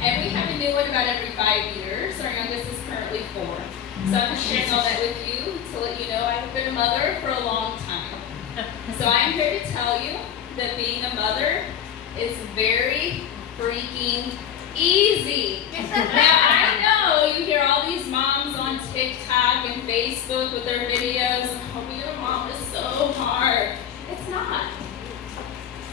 And we have a new one about every 5 years. Our youngest is currently 4. So I'm just sharing all that with you to let you know I've been a mother for a long time. So I'm here to tell you that being a mother is very freaking easy. Now I know you hear all these moms on TikTok and Facebook with their videos, oh, being a mom is so hard. It's not.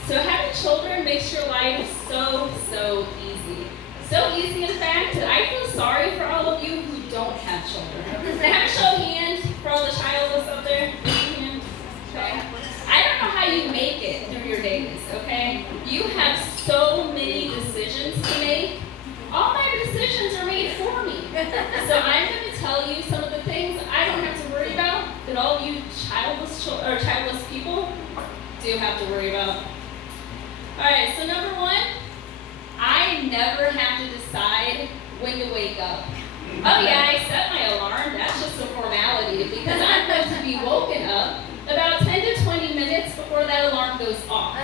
So having children makes your life so easy. So easy, in fact, that I feel sorry for all of you who don't have children. Can I have a show of hands for all the childless up there? Okay. I don't know how you make it through your days, okay? You have so many decisions to make. All my decisions are made for me. So I'm going to tell you some of the things I don't have to worry about that all of you childless people do have to worry about. All right, so number 1, I never have to decide when to wake up. Oh yeah, I set my alarm. That's just a formality because I'm going to be woken up about 10 to 20 minutes before that alarm goes off.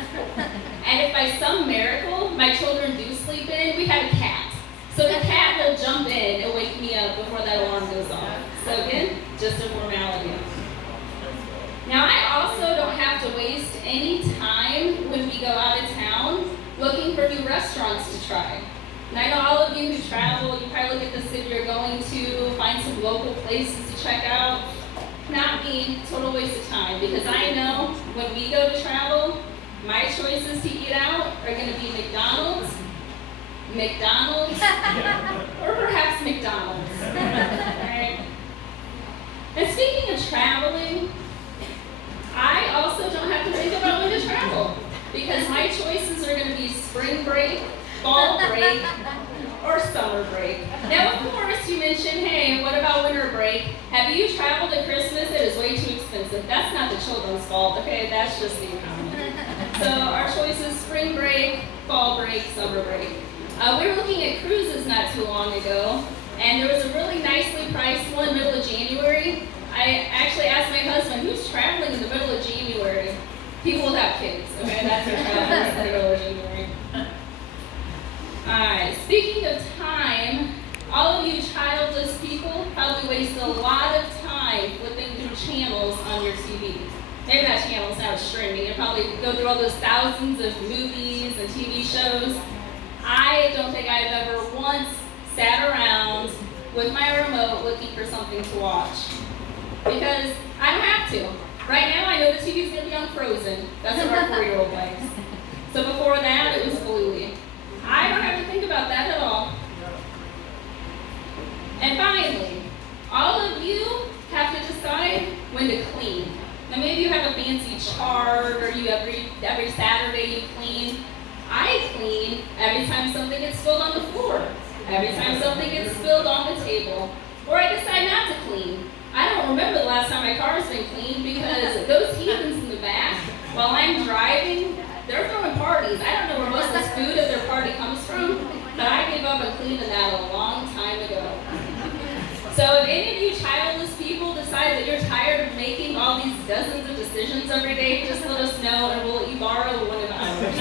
And if by some miracle my children do sleep in, we have a cat. So the cat will jump in and wake me up before that alarm goes off. So again, just a formality. Now I also don't have to waste any time when we go out of town looking for new restaurants to try. And I know all of you who travel, you probably look at the city you're going to, find some local places to check out. Not me, total waste of time, because I know when we go to travel, my choices to eat out are going to be McDonald's, or perhaps McDonald's. Right? And speaking of traveling, I also don't have to think about when to travel, because my choices are going to be spring break, fall break, or summer break. Now, of course, you mentioned, hey, what about winter break? Have you traveled at Christmas? It is way too expensive. That's not the children's fault, okay? That's just the economy. So our choices: spring break, fall break, summer break. We were looking at cruises not too long ago, and there was a really nicely priced one middle of January. I actually asked my husband, who's traveling in the middle of January? People without kids, okay? That's who travels in the middle of January. Alright, speaking of time, all of you childless people probably waste a lot of time flipping through channels on your TV. Maybe not channels, now it's streaming. You probably go through all those thousands of movies and TV shows. I don't think I've ever once sat around with my remote looking for something to watch. Because I don't have to. Right now I know the TV's going to be on Frozen. That's what our 4-year-old likes. So before that it was Bluey. I don't have to think about that at all. And finally, all of you have to decide when to clean. Now maybe you have a fancy chart, or you every Saturday you clean. I clean every time something gets spilled on the floor, every time something gets spilled on the table, or I decide not to clean. I don't remember the last time my car's been cleaned because those heathens in the back, while I'm driving, they're throwing parties. I don't know where most of this food at their party comes from, but I gave up on cleaning that a long time ago. So if any of you childless people decide that you're tired of making all these dozens of decisions every day, just let us know and we'll let you borrow one of ours.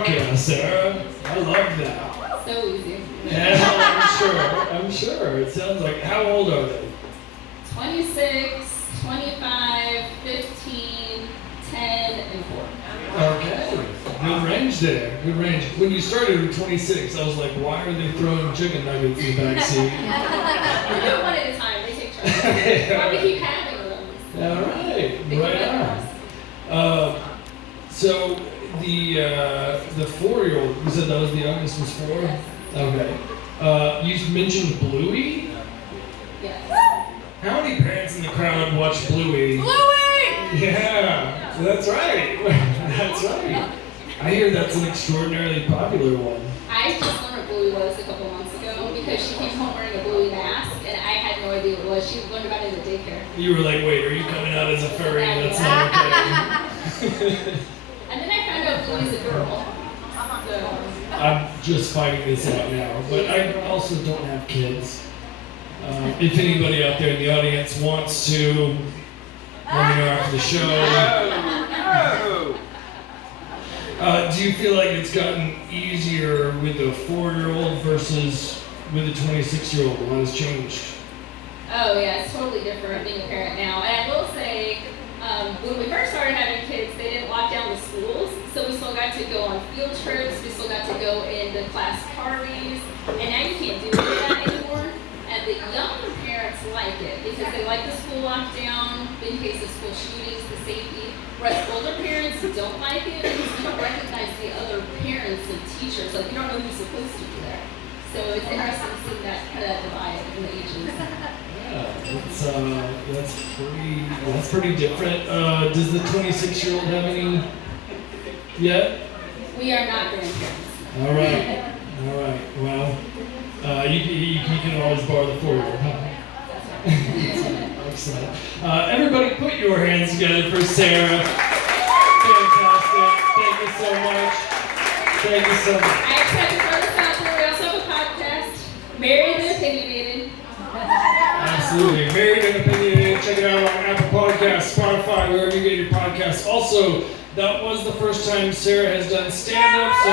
Okay, Sarah. I love that. So easy. Yeah, I'm sure. It sounds like, how old are they? 26, 25, 15, 10, and 4. Okay. Good range there. Good range. When you started with 26, I was like, why are they throwing chicken nuggets in the back seat? We do it one at a time. They take turns. Why we keep having them. All right. Right on. So the 4-year-old, you said that was the youngest was 4? Yes. Okay. You mentioned Bluey? Yes. How many parents in the crowd watch Bluey? Bluey! Yeah, that's right. That's right. I hear that's an extraordinarily popular one. I just learned what Bluey was a couple months ago because she came home wearing a Bluey mask and I had no idea what it was. She learned about it in the daycare. You were like, wait, are you coming out as a furry? That's not okay. And then I found out Bluey's a girl. So. I'm just finding this out now, but I also don't have kids. If anybody out there in the audience wants to Let me know after the show. Do you feel like it's gotten easier with a 4-year-old versus with a 26-year-old? What has changed? Oh yeah, it's totally different being a parent now. And I will say, when we first started having kids, they didn't lock down the schools, so we still got to go on field trips, we still got to go into class parties, and now you can't do any of that anymore. And the younger parents like it because they like the school lockdown in case of school shootings, the safety. Whereas older parents don't like it because you don't recognize the other parents and teachers, like you don't know who's supposed to be there. So it's interesting to see that kind of divide in the ages. Yeah, that's pretty different. Does the 26-year-old have any yet? We are not grandparents. All right. Well, you can always borrow the 4-year-old, huh? Excellent. Everybody put your hands together for Sarah. Fantastic. Thank you so much. I just have to throw this out there. We also have a podcast, Married and Opinionated. Absolutely. Married and Opinionated. Check it out on Apple Podcasts, Spotify, wherever you get your podcasts. Also, that was the first time Sarah has done stand-up, so